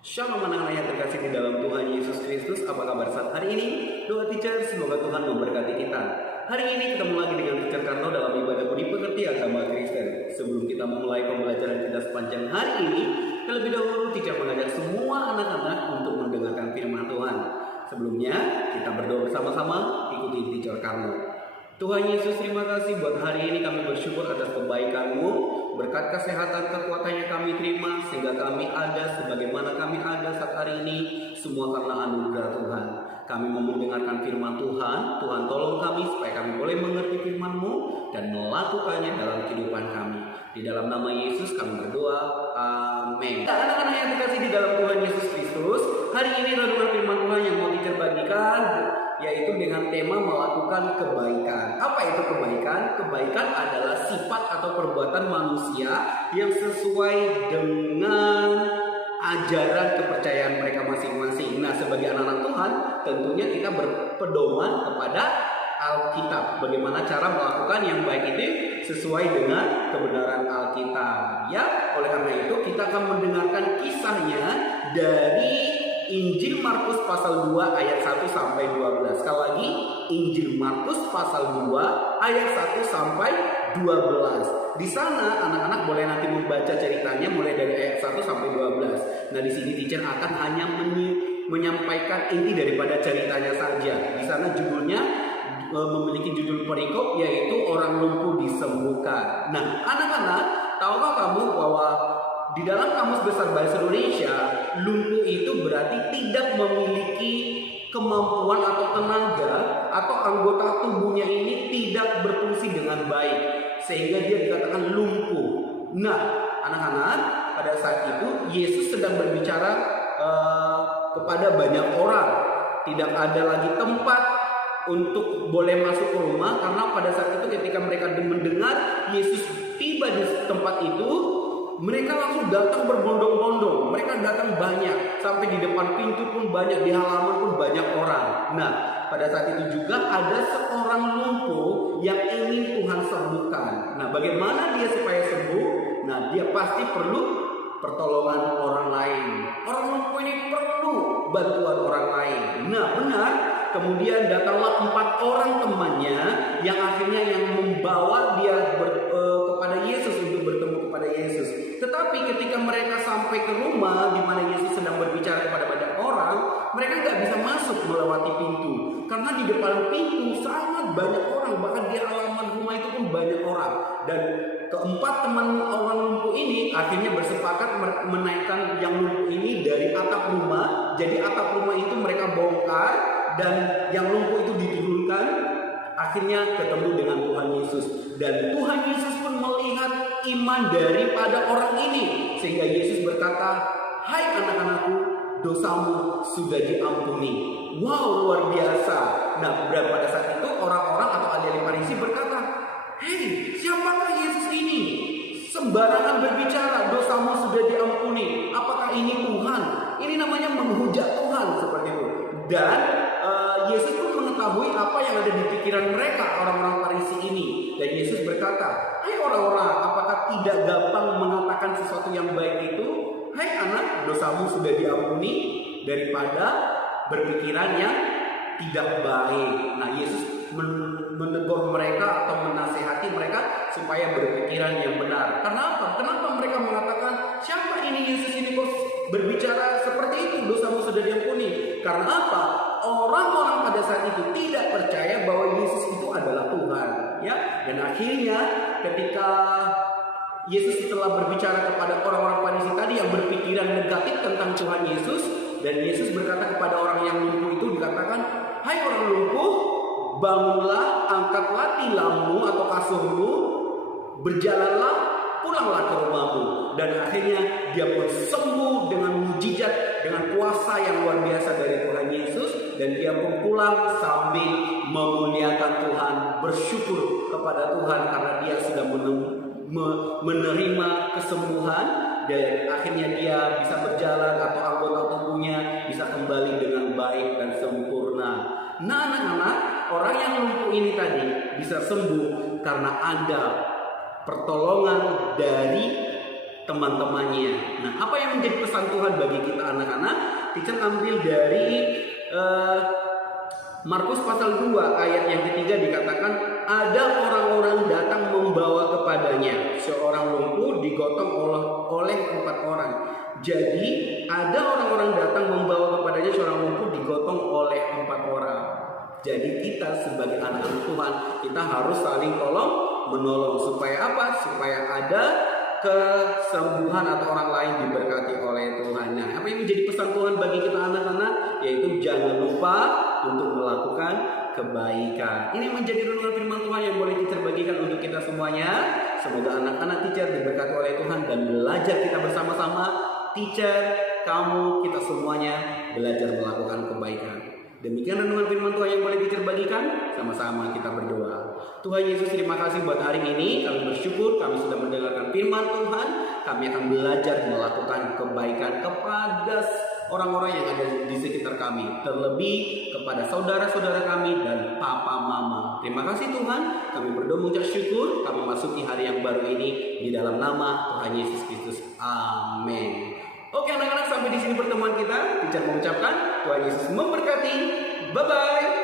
Shalom anak-anak yang terkasih di dalam Tuhan Yesus Kristus. Apa kabar saat hari ini? Doa teacher, semoga Tuhan memberkati kita. Hari ini ketemu lagi dengan teacher Karno dalam ibadah budi pekerti agama Kristen. Sebelum kita memulai pembelajaran kita sepanjang hari ini, terlebih dahulu teacher mengajak semua anak-anak untuk mendengarkan firman Tuhan. Sebelumnya, kita berdoa bersama-sama, ikuti teacher Karno. Tuhan Yesus, terima kasih buat hari ini. Kami bersyukur atas kebaikan-Mu. Berkat kesehatan, kekuatannya kami terima, sehingga kami ada sebagaimana kami ada saat hari ini. Semua karena anugerah Tuhan. Kami mau mendengarkan firman Tuhan. Tuhan tolong kami supaya kami boleh mengerti firman-Mu dan melakukannya dalam kehidupan kami. Di dalam nama Yesus kami berdoa. Amin. Anak-anak yang terkasih di dalam Tuhan Yesus Kristus, hari ini renungan firman Tuhan yang mau dibagikan yaitu dengan tema melakukan kebaikan. Apa itu kebaikan? Kebaikan adalah sifat atau perbuatan manusia yang sesuai dengan ajaran kepercayaan mereka masing-masing. Nah, sebagai anak-anak Tuhan, tentunya kita berpedoman kepada Alkitab. Bagaimana cara melakukan yang baik itu sesuai dengan kebenaran Alkitab. Ya, oleh karena itu kita akan mendengarkan kisahnya dari Injil Markus pasal 2 ayat 1 sampai 12. Sekali lagi, Injil Markus pasal 2 ayat 1 sampai 12. Di sana anak-anak boleh nanti membaca ceritanya mulai dari ayat 1 sampai 12. Nah, di sini teacher akan hanya menyampaikan inti daripada ceritanya saja. Di sana judulnya memiliki judul perikop yaitu orang lumpuh disembuhkan. Nah, anak-anak, tahukah kamu bahwa di dalam Kamus Besar Bahasa Indonesia, lumpuh itu berarti tidak memiliki kemampuan atau tenaga atau anggota tubuhnya ini tidak berfungsi dengan baik, sehingga dia dikatakan lumpuh. Nah, anak-anak, pada saat itu Yesus sedang berbicara kepada banyak orang. Tidak ada lagi tempat untuk boleh masuk ke rumah, karena pada saat itu ketika mereka mendengar Yesus tiba di tempat itu, mereka langsung datang berbondong-bondong. Mereka datang banyak, sampai di depan pintu pun banyak, di halaman pun banyak orang. Nah, pada saat itu juga ada seorang lumpuh yang ingin Tuhan sembuhkan. Nah, bagaimana dia supaya sembuh? Nah, dia pasti perlu pertolongan orang lain. Orang lumpuh ini perlu bantuan orang lain. Nah, benar. Kemudian datanglah 4 orang temannya yang akhirnya yang membawa dia kepada Yesus untuk bertemu kepada Yesus. Tetapi ketika mereka sampai ke rumah di mana Yesus sedang berbicara kepada banyak orang, mereka nggak bisa masuk melewati pintu karena di depan pintu sangat banyak orang, bahkan di halaman rumah itu pun banyak orang. Dan keempat teman orang lumpuh ini akhirnya bersepakat menaikkan yang lumpuh ini dari atap rumah. Jadi atap rumah itu mereka bongkar dan yang lumpuh itu diturunkan. Akhirnya ketemu dengan Tuhan Yesus, dan Tuhan Yesus pun melihat iman daripada orang ini, sehingga Yesus berkata, "Hai anak-anakku, dosamu sudah diampuni." Wow, luar biasa. Nah, pada saat itu orang-orang atau ahli Farisi berkata, "Hei, siapakah Yesus ini? Sembarangan berbicara, dosamu sudah diampuni. Apakah ini Tuhan?" Ini namanya menghujat Tuhan seperti itu. Dan Yesus pun mengetahui apa yang ada di pikiran mereka, orang-orang Farisi ini. Dan Yesus berkata, "Hai orang-orang, apakah tidak gampang mengatakan sesuatu yang baik itu? Hai anak, dosamu sudah diampuni, daripada berpikiran yang tidak baik." Nah, Yesus menegur mereka atau menasihati mereka supaya berpikiran yang benar. Kenapa? Kenapa mereka mengatakan, "Siapa ini Yesus ini kok berbicara seperti itu, dosamu sudah diampuni?" Karena apa? Orang-orang pada saat itu tidak percaya bahwa Yesus itu adalah Tuhan, ya. Dan akhirnya ketika Yesus setelah berbicara kepada orang-orang Farisi tadi yang berpikiran negatif tentang Tuhan Yesus, dan Yesus berkata kepada orang yang lumpuh itu, dikatakan, "Hai orang lumpuh, bangunlah, angkatlah tilammu atau kasurmu, berjalanlah, pulanglah ke rumahmu." Dan akhirnya dia pun sembuh dengan mujizat, dengan kuasa yang luar biasa dari Tuhan Yesus. Dan dia pun pulang sambil memuliakan Tuhan, bersyukur kepada Tuhan karena dia sudah menerima kesembuhan. Dan akhirnya dia bisa berjalan atau anggota tubuhnya bisa kembali dengan baik dan sempurna. Nah, anak-anak, orang yang lumpuh ini tadi bisa sembuh karena ada pertolongan dari teman-temannya. Nah, apa yang menjadi pesan Tuhan bagi kita anak-anak? Teacher ambil dari Markus pasal 2 ayat yang ketiga dikatakan, ada orang-orang datang membawa kepadanya seorang lumpuh digotong oleh 4 orang. Jadi ada orang-orang datang membawa kepadanya seorang lumpuh digotong oleh 4 orang. Jadi kita sebagai anak-anak Tuhan, kita harus saling tolong menolong. Supaya apa? Supaya ada kesembuhan atau orang lain diberkati oleh Tuhan. Nah, apa yang menjadi pesan Tuhan bagi kita anak-anak? Yaitu jangan lupa untuk melakukan kebaikan. Ini menjadi renungan firman Tuhan yang boleh teacher bagikan untuk kita semuanya. Semoga anak-anak teacher diberkati oleh Tuhan dan belajar kita bersama-sama. Teacher, kamu, kita semuanya belajar melakukan kebaikan. Demikian renungan firman Tuhan yang boleh teacher bagikan. Sama-sama kita berdoa. Tuhan Yesus, terima kasih buat hari ini. Kami bersyukur kami sudah mendengarkan firman Tuhan. Kami akan belajar melakukan kebaikan kepada orang-orang yang ada di sekitar kami, terlebih kepada saudara-saudara kami dan papa mama. Terima kasih Tuhan. Kami berdoa mengucap syukur. Kami masuki hari yang baru ini di dalam nama Tuhan Yesus Kristus. Amin. Oke anak-anak, sampai di sini pertemuan kita. Teacher mengucapkan Tuhan Yesus memberkati. Bye-bye.